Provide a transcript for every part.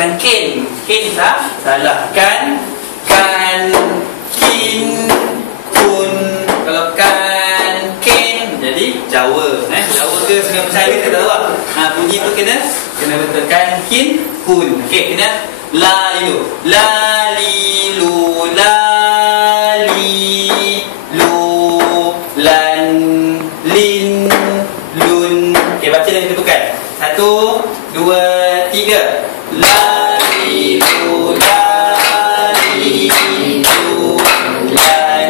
Kan kin. Kin salah. Kan, kin, kun. Kalau kan, kin, jadi Jawa. Jawa ke Sungai Pesari kita tahu lah. Bunyi tu kena betul. Kan, kin, kun. Okey, kena la dulu. La, li, lu, la, li, lu, lan, lin, lun. Okey, baca dan tentukan. 1, 2, 3. La, li, lu, la, li, lu, lan,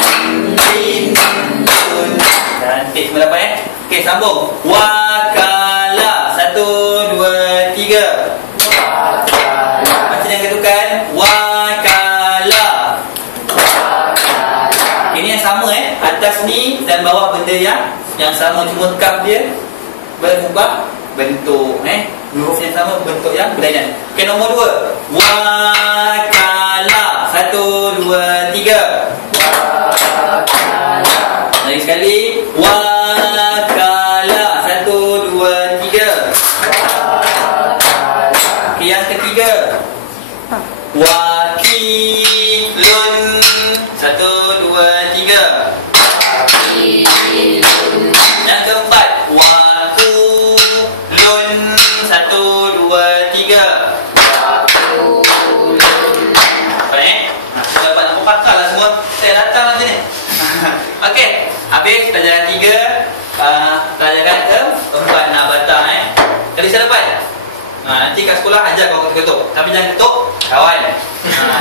lin, lun. Cantik semua dapat Okey, sambung. Wakala. 1, 2, 3. Wakala. Baca dan tentukan. Wakala. Wakala. Ini yang sama atas ni dan bawah benda yang sama, cuma kaf dia berubah bentuk. Huruf yang sama, bentuk yang berlainan. Okey, nombor 2. Wakala. 1, 2, 3. Wakala. Lagi sekali. Wakala. 1, 2, 3. Wakala. Okey, yang ketiga. Wakilun. 1, 2, 3. Wakilun. Yang keempat. Wakulun. 1, 2, 3. Wakulun. Baik. Dapat nak pakar lah semua. Saya datang lah sini. Okey, habis pelajaran 3. Pelajaran keempat nabata. Tadi saya dapat. Nanti kat sekolah ajar kau ketuk-ketuk. Tapi jangan ketuk kawan.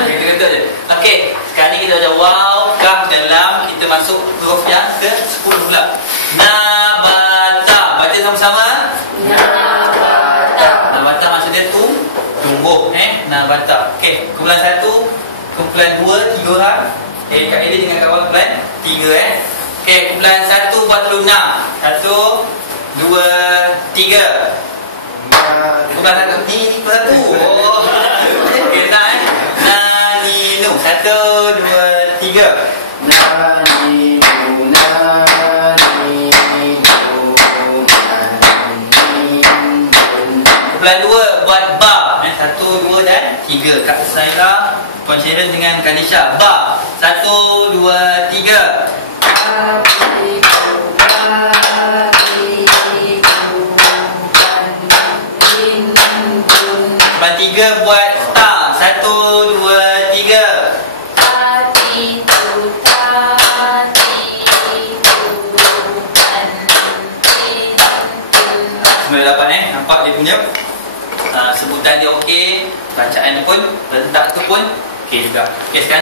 Ketuk-ketuk je. Okey, sekarang ni kita baca waw, kaf dan lam. Kita masuk huruf yang ke-10 pula. Nabata. Baca sama-sama. Nabata. Nabata maksud dia tumbuh. Nabata. Okey, kumpulan 1, kumpulan 2, 3 orang. Kak Eli dengan kawan kumpulan 3 Okey, kumpulan 1 buat dulu 6. 1, 2, 3. Kumpulan 1 ni kumpulan 1. Oh. Okey, nak Naninu. 1, 2, 3. Naninu, naninu, naninu. Kumpulan 2 buat ba. 1, 2 dan 3. Kak Saira, Puan Sharon dengan Kanisha. Ba. 1, 2, 3. Kumpulan 3 buat ta. 1, 2, 3. Semua dapat nampak dia punya sebutan dia okey, bacaan dia pun, rentak tu pun okey juga. Okey, sekarang